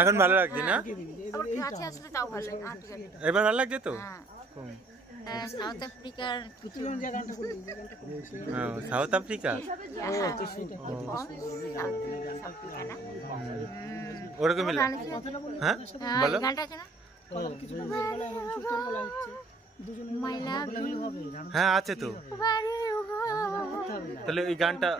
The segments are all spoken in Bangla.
এখন ভালো লাগছে না? এবার ভালো লাগছে তো? সাউথ আফ্রিকার সাউথ আফ্রিকা ওরকমই হ্যাঁ বলো হ্যাঁ আছে তো তাহলে ওই গানটা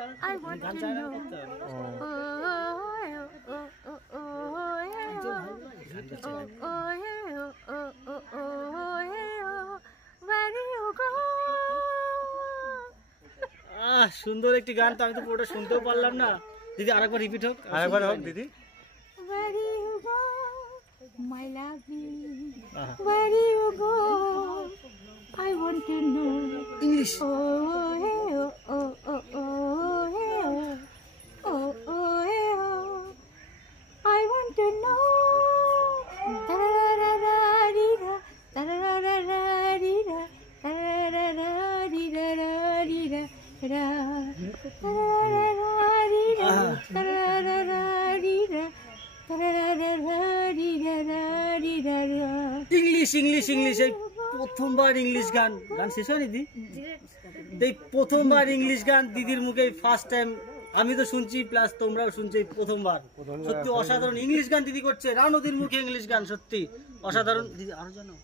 সুন্দর একটি গান তো আমি তো পুরোটা শুনতেও পারলাম না দিদি আরেকবার রিপিট হোক দিদি My lovely, where do you go? I want to know. English. Oh, hey, oh, oh, oh, oh, hey, oh, oh, oh, hey, oh. I want to know. Da-da-da-da-da-dee-da, da-da-da-da-da-dee-da, da-da-da-da-da-dee-da-da-dee-da, da-da-da-da-da-dee-da, da-da-da-da-da-dee-da. English English English এই প্রথমবার ইংলিশ গান গান শেষ হয়নি দিদি এই প্রথমবার ইংলিশ গান দিদির মুখে ফার্স্ট টাইম আমি তো শুনছি প্লাস তোমরাও শুনছো প্রথমবার সত্যি অসাধারণ ইংলিশ গান দিদি করছে রানুদির মুখে ইংলিশ গান সত্যি অসাধারণ দিদি আরো জানো